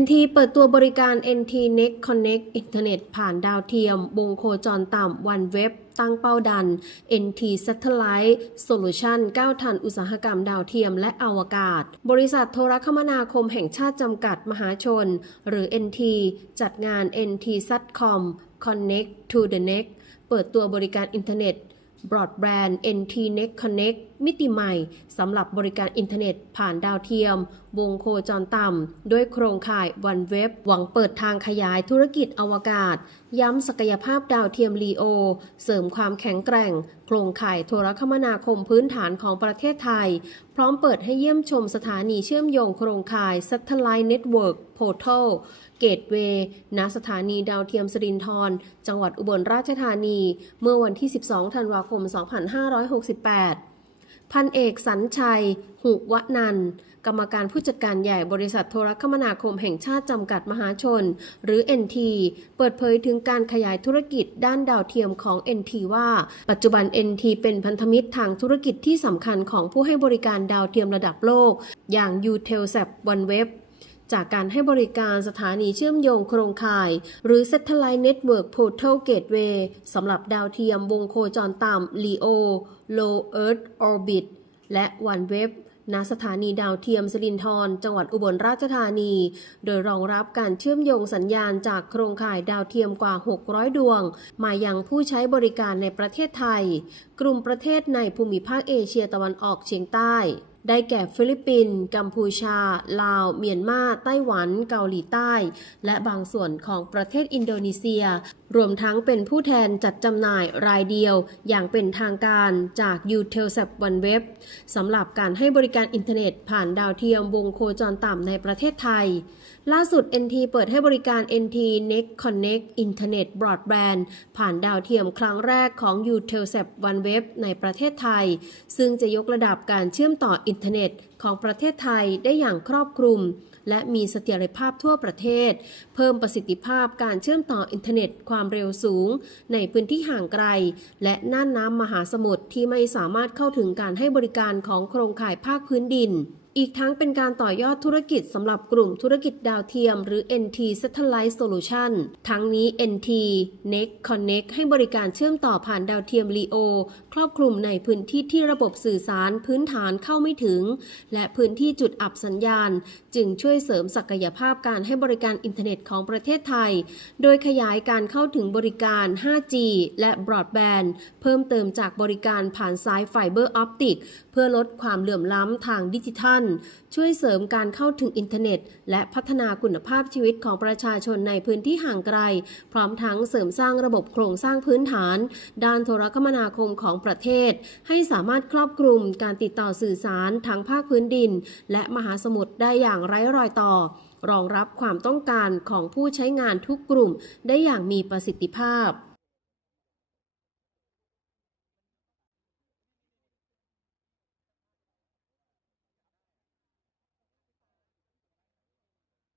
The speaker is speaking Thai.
NT เปิดตัวบริการ NT Next Connect อินเทอร์เน็ตผ่านดาวเทียม วงโคจรต่ำวันเว็บตั้งเป้าดัน NT Satellite Solution ก้าวทันอุตสาหกรรมดาวเทียมและอวกาศ บริษัทโทรคมนาคมแห่งชาติจำกัดมหาชน หรือ NT จัดงาน NT Satcom Connect to the Next เปิดตัวบริการอินเทอร์เน็ตบรอดแบรนด์ NT Next Connect มิติใหม่สำหรับบริการอินเทอร์เน็ตผ่านดาวเทียม วงโคจรต่ำ ด้วยโครงข่ายวันเว็บ หวังเปิดทางขยายธุรกิจอวกาศ ย้ำศักยภาพดาวเทียมลีโอ เสริมความแข็งแกร่ง โครงข่ายโทรคมนาคมพื้นฐานของประเทศไทย พร้อมเปิดให้เยี่ยมชมสถานีเชื่อมโยงโครงข่าย Satellite Network Portal เกตเวย์ณสถานีดาวเทียมสรินทรจังหวัดอุบลราชธานี เมื่อวันที่ 12 ธันวาคม 2568 พันเอกสัญชัย หุวนัน กรรมการผู้จัดการใหญ่บริษัทโทรคมนาคมแห่งชาติจำกัดมหาชน หรือ NT เปิดเผยถึงการขยายธุรกิจด้านดาวเทียมของ NT ว่า ปัจจุบัน NT เป็นพันธมิตรทางธุรกิจที่สำคัญของผู้ให้บริการดาวเทียมระดับโลก อย่าง Utelsat OneWeb จากการให้บริการสถานีเชื่อมโยงโครงข่าย หรือ Satellite Network Portal Gateway สำหรับดาวเทียมวงโคจรต่ำ LEO Low Earth Orbit และ OneWeb ณสถานีดาวเทียมสิรินธรจังหวัดอุบลราชธานี โดยรองรับการเชื่อมโยงสัญญาณจากโครงข่ายดาวเทียมกว่า 600 ดวง มายังผู้ใช้บริการในประเทศไทย กลุ่มประเทศในภูมิภาคเอเชียตะวันออกเฉียงใต้ ได้แก่ฟิลิปปินส์กัมพูชา ลาว เมียนมา ไต้หวัน เกาหลีใต้ และบางส่วนของประเทศอินโดนีเซีย รวมทั้งเป็นผู้แทนจัดจำหน่ายรายเดียว อย่างเป็นทางการจาก Utelsat OneWeb สำหรับการให้บริการอินเทอร์เน็ตผ่านดาวเทียมวงโคจรต่ำในประเทศไทย ล่าสุด NT เปิดให้บริการ NT Next Connect Internet Broadband ผ่านดาวเทียมครั้งแรกของ Utelsat OneWeb ในประเทศไทย ซึ่งจะยกระดับการเชื่อมต่ออินเทอร์เน็ตของประเทศไทยได้อย่างครอบคลุม และมีเสถียรภาพทั่วประเทศ เพิ่มประสิทธิภาพการเชื่อมต่ออินเทอร์เน็ตความเร็วสูง ในพื้นที่ห่างไกล และน่านน้ำมหาสมุทรที่ไม่สามารถเข้าถึงการให้บริการของโครงข่ายภาคพื้นดิน อีกทั้งเป็นการต่อยอดธุรกิจสำหรับกลุ่มธุรกิจดาวเทียม หรือ NT Satellite Solution ทั้งนี้ NT Next Connect ให้บริการเชื่อมต่อผ่านดาวเทียม LEO ครอบคลุมในพื้นที่ที่ระบบสื่อสารพื้นฐานเข้าไม่ถึง และพื้นที่จุดอับสัญญาณ จึงช่วยเสริมศักยภาพการให้บริการอินเทอร์เน็ตของประเทศไทย โดยขยายการเข้าถึงบริการ 5G และบรอดแบนด์เพิ่มเติมจากบริการผ่านสายไฟเบอร์ออปติกเพื่อลดความเหลื่อมล้ำทางดิจิทัลช่วยเสริมการเข้าถึงอินเทอร์เน็ต และพัฒนาคุณภาพชีวิตของประชาชนในพื้นที่ห่างไกล พร้อมทั้งเสริมสร้างระบบโครงสร้างพื้นฐาน ด้านโทรคมนาคมของประเทศ ให้สามารถครอบคลุมการติดต่อสื่อสารทั้งภาคพื้นดิน และมหาสมุทรได้อย่างไร้รอยต่อ รองรับความต้องการของผู้ใช้งานทุกกลุ่มได้อย่างมีประสิทธิภาพ